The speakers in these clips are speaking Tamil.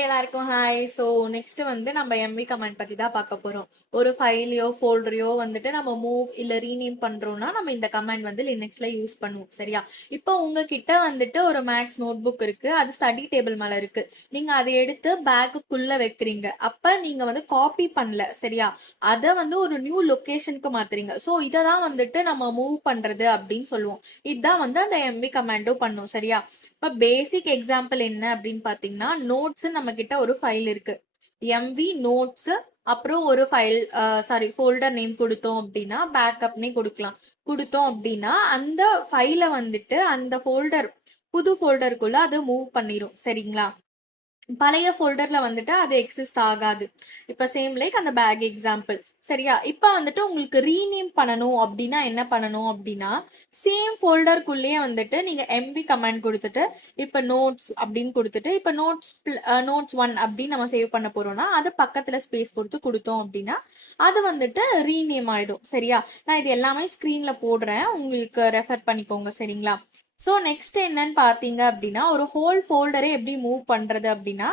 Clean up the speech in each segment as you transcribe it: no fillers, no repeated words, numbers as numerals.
எல்லாருக்கும் ஹாய். ஸோ நெக்ஸ்ட் வந்து நம்ம எம்வி கமாண்ட் பத்தி தான் பார்க்க போறோம். ஒரு ஃபைலையோ ஃபோல்டரையோ வந்துட்டு நம்ம மூவ் இல்ல ரீநேம் பண்றோம்னா நம்ம இந்த கமாண்ட் வந்து லினக்ஸ்ல யூஸ் பண்ணுவோம். சரியா? இப்போ உங்ககிட்ட வந்துட்டு ஒரு மேக்ஸ் நோட் புக் இருக்கு, அது ஸ்டடி டேபிள் மேல இருக்கு. நீங்க அதை எடுத்து பேக்குக்குள்ள வைக்கிறீங்க. அப்ப நீங்க வந்து காப்பி பண்ணல, சரியா? அதை வந்து ஒரு நியூ லொகேஷனுக்கு மாத்துறீங்க. ஸோ இதை தான் வந்துட்டு நம்ம மூவ் பண்றது அப்படின்னு சொல்லுவோம். இதுதான் வந்து அந்த எம்வி கமாண்டும் பண்ணும். சரியா? இப்ப பேசிக் எக்ஸாம்பிள் என்ன அப்படின்னு பாத்தீங்கன்னா, நோட்ஸ் நம்ம கிட்ட ஒரு ஃபைல் இருக்கு. எம்வி நோட்ஸ் அப்புறம் ஒரு ஃபைல் ஃபோல்டர் நேம் கொடுத்தோம் அப்படின்னா பேக்கப்னே கொடுக்கலாம். கொடுத்தோம் அப்படின்னா அந்த ஃபைலை வந்துட்டு அந்த ஃபோல்டர் புது ஃபோல்டருக்குள்ள அது மூவ் பண்ணிரும். சரிங்களா? பழைய ஃபோல்டர்ல வந்துட்டு அது எக்ஸிஸ்ட் ஆகாது. இப்ப சேம் லைக் அந்த பேக் எக்ஸாம்பிள். சரியா? இப்ப வந்துட்டு உங்களுக்கு ரீநேம் பண்ணணும் அப்படின்னா என்ன பண்ணணும் அப்படின்னா, சேம் ஃபோல்டருக்குள்ளேயே வந்துட்டு நீங்க எம்வி கமாண்ட் கொடுத்துட்டு இப்ப நோட்ஸ் அப்படின்னு கொடுத்துட்டு இப்ப நோட்ஸ் 1 அப்படின்னு நம்ம சேவ் பண்ண போறோம்னா அது பக்கத்துல ஸ்பேஸ் கொடுத்து கொடுத்தோம் அப்படின்னா அது வந்துட்டு ரீநேம் ஆயிடும். சரியா? நான் இது எல்லாமே ஸ்கிரீன்ல போடுறேன், உங்களுக்கு ரெஃபர் பண்ணிக்கோங்க. சரிங்களா? ஸோ நெக்ஸ்ட் என்னன்னு பார்த்தீங்க அப்படின்னா, ஒரு ஹோல் ஃபோல்டரை எப்படி மூவ் பண்ணுறது அப்படின்னா,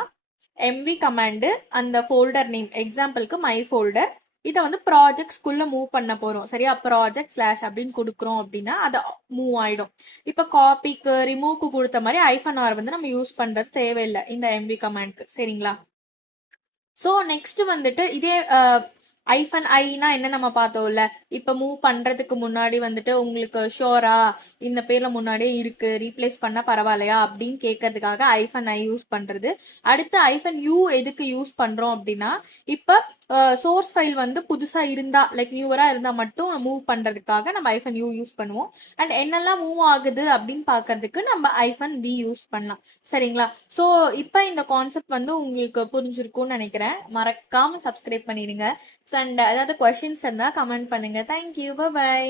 எம்வி கமாண்டு அந்த ஃபோல்டர் நேம் எக்ஸாம்பிளுக்கு மை ஃபோல்டர் இதை வந்து ப்ராஜெக்ட்ஸ்குள்ள மூவ் பண்ண போகிறோம். சரியா? ப்ராஜெக்ட் ஸ்லாஷ் அப்படின்னு கொடுக்குறோம் அப்படின்னா அது மூவ் ஆகிடும். இப்போ காப்பிக்கு ரிமூவ்க்கு கொடுத்த மாதிரி ஐஃபன் வந்து நம்ம யூஸ் பண்ணுறது தேவையில்லை இந்த எம்வி கமாண்ட்க்கு. சரிங்களா? ஸோ நெக்ஸ்ட் வந்துட்டு இதே ஐஃபன் ஐனா என்ன நம்ம பார்த்தோம்ல, இப்போ மூவ் பண்றதுக்கு முன்னாடி வந்துட்டு உங்களுக்கு ஷோரா இந்த பேர்ல முன்னாடியே இருக்கு, ரீப்ளேஸ் பண்ண பரவாயில்லையா அப்படின்னு கேட்கறதுக்காக ஐஃபன் ஐ யூஸ் பண்றது. அடுத்து ஐஃபன் யூ எதுக்கு யூஸ் பண்றோம் அப்படின்னா, இப்போ சோர்ஸ் ஃபைல் வந்து புதுசா இருந்தா லைக் நியூவரா இருந்தா மட்டும் மூவ் பண்றதுக்காக நம்ம ஐஃபன் யூ யூஸ் பண்ணுவோம். அண்ட் என்னெல்லாம் மூவ் ஆகுது அப்படின்னு பாக்குறதுக்கு நம்ம ஐஃபன் வி யூஸ் பண்ணலாம். சரிங்களா? ஸோ இப்போ இந்த கான்செப்ட் வந்து உங்களுக்கு புரிஞ்சிருக்கும்னு நினைக்கிறேன். மறக்காம சப்ஸ்கிரைப் பண்ணிடுங்க. அண்ட் ஏதாவது கொஸ்டின்ஸ் இருந்தால் கமெண்ட் பண்ணுங்க. தேங்க்யூ. பை.